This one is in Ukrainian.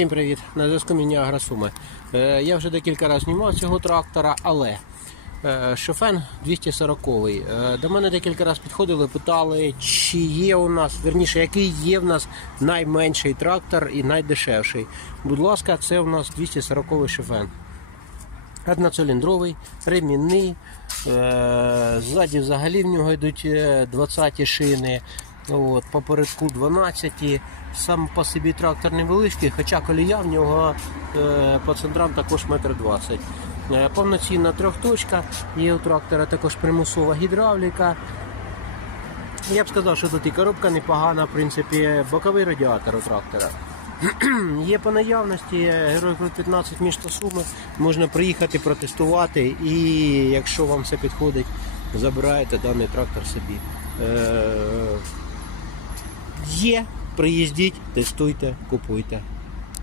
Всім привіт! На зв'язку мені Агросуми. Е, я вже декілька разів знімав цього трактора, але е, шофен 240 е, До мене декілька разів підходили, питали, чи є у нас, верніше, який є в нас найменший трактор і найдешевший. Будь ласка, це у нас 240 шофен. Одноциліндровий, ремінний. Ззаді взагалі в нього йдуть е, 20 шини. От, попередку 12. Сам по собі трактор невеличкий, хоча колія в нього е, по центрам також метр 20. Е, повноцінна трьохточка, є у трактора також примусова гідравліка. Я б сказав, що тут і коробка непогана, в принципі, боковий радіатор у трактора. Є по наявності Герой Крут 15 місто Суми. Можна приїхати протестувати і якщо вам все підходить, забираєте даний трактор собі. Є, приїздіть, тестуйте, купуйте.